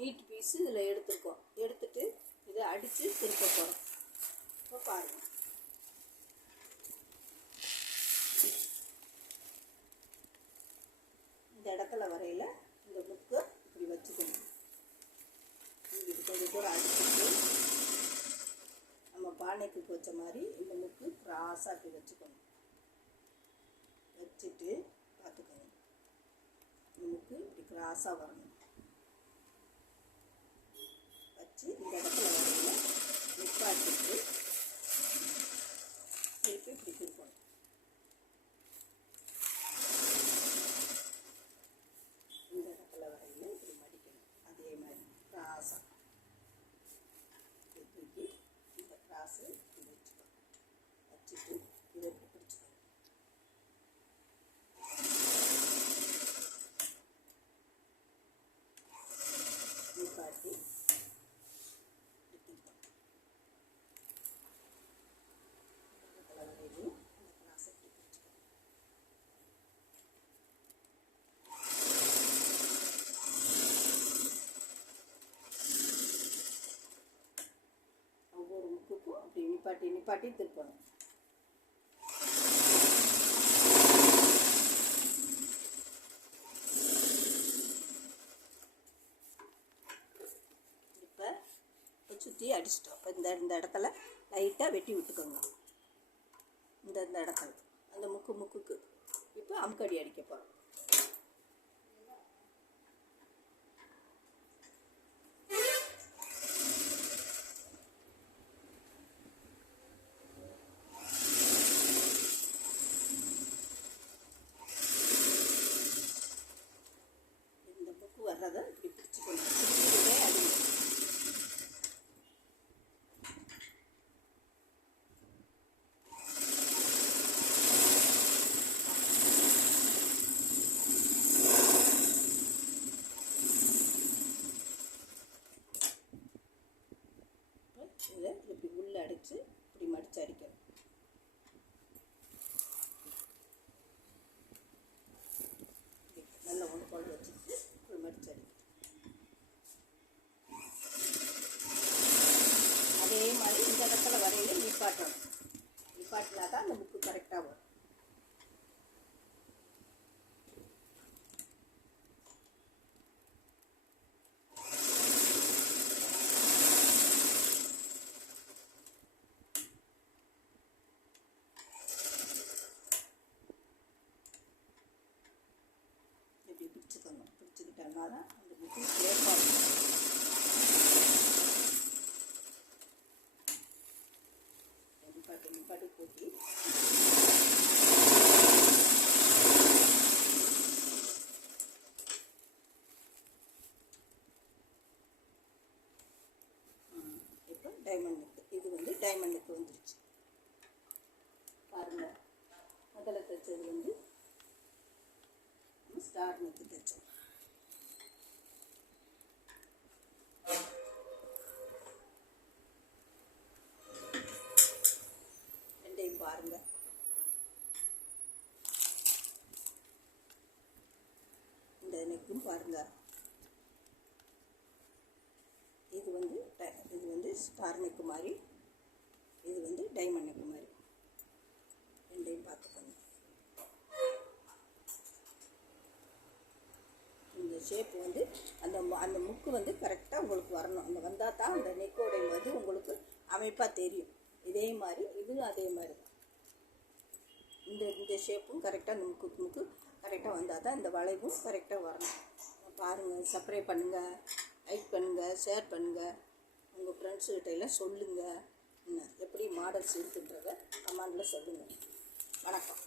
NEET piece இதில் எடுத்துருக்கோம். எடுத்துட்டு இதை அடித்து திருப்ப போகிறோம். இப்போ பாருங்கள், இந்த இடத்துல வரையில் இந்த முக்கு இப்படி வச்சுக்கணும். இது கொஞ்சம் தூரம் அடிச்சுட்டு நம்ம பானைக்கு வச்ச மாதிரி இந்த முக்கு கிராஸாக இப்படி வச்சுக்கணும். வச்சுட்டு பார்த்துக்கோங்க, இந்த முக்கு இப்படி கிராஸாக வரணும். வச்சு இந்த இடத்துல வரையில் நிப்பாட்டிட்டு திருப்பி இப்படி திருப்பணும். இந்த இடத்துல வரையில் இப்படி மடிக்கணும். அதே மாதிரி கிராஸாக தூக்கி இந்த கிராஸு இப்படி வச்சுக்கணும். வச்சுட்டு இதை இப்படி பிடிச்சிக்கணும். நிப்பாட்டி ஒவ்வொரு முக்குக்கும் அப்படி நிப்பாட்டி திருப்பணும். இப்போ சுற்றி அடிச்சிட்டோம். இப்போ இந்த இடத்துல லைட்டாக வெட்டி விட்டுக்கோங்க. இந்த இடத்துல அந்த முக்குக்கு இப்போ அமுக்கடி அடிக்க போகிறோம். இந்த முக்கு வர்றதை இப்படி பிடிச்சிக்கணும். பிடிச்சிக்கிட்டே அடிங்க. இதை இப்படி உள்ளே அடித்து இப்படி மடித்து அடிக்கணும். நல்லா ஒன்று போல் வச்சுட்டு இப்படி மடித்து அடிக்கணும். அதே மாதிரி இந்த இடத்துல வரையில் நிப்பாட்டணும். நிப்பாட்டினா தான் அந்த முக்கு கரெக்டாக வரும். பிடிச்சிக்கணும். பிடிச்சிக்கிட்டோம்னா தான் அந்த முக்கு சேஃபாக இருக்கும். நிப்பாட்டி போட்டி இப்போ டைமண்ட் நெக்கு. இது வந்து டைமண்ட் நெக்கு வந்துருச்சு பாருங்கள். முதல்ல தைச்சது வந்து ஸ்டார் நெக்கு தைச்சோம். ரெண்டையும் பாருங்கள். இந்த நெக்கும் பாருங்கள். இது வந்து ஸ்டார் நெக்கு மாதிரி, இது வந்து டைமண்ட் நெக்கு மாதிரி. ரெண்டையும் பார்த்துக்கோங்க. இந்த ஷேப் வந்து அந்த முக்கு வந்து கரெக்டாக உங்களுக்கு வரணும். அந்த வந்தால் தான் அந்த நெக்கோடைய வந்து உங்களுக்கு அமைப்பாக தெரியும். இதே மாதிரி இதுவும் அதே மாதிரி தான். இந்த ஷேப்பும் கரெக்டாக அந்த முக்கு கரெக்டாக வந்தால் தான் இந்த வளைவும் கரெக்டாக வரணும். பாருங்கள், சப்ஸ்கிரைப் பண்ணுங்கள், லைக் பண்ணுங்கள், ஷேர் பண்ணுங்கள், உங்கள் ஃப்ரெண்ட்ஸுக்கிட்ட எல்லாம் சொல்லுங்கள். எப்படி மாடல்ஸ் இருக்குன்றதை கமெண்டில் சொல்லுங்கள். வணக்கம்.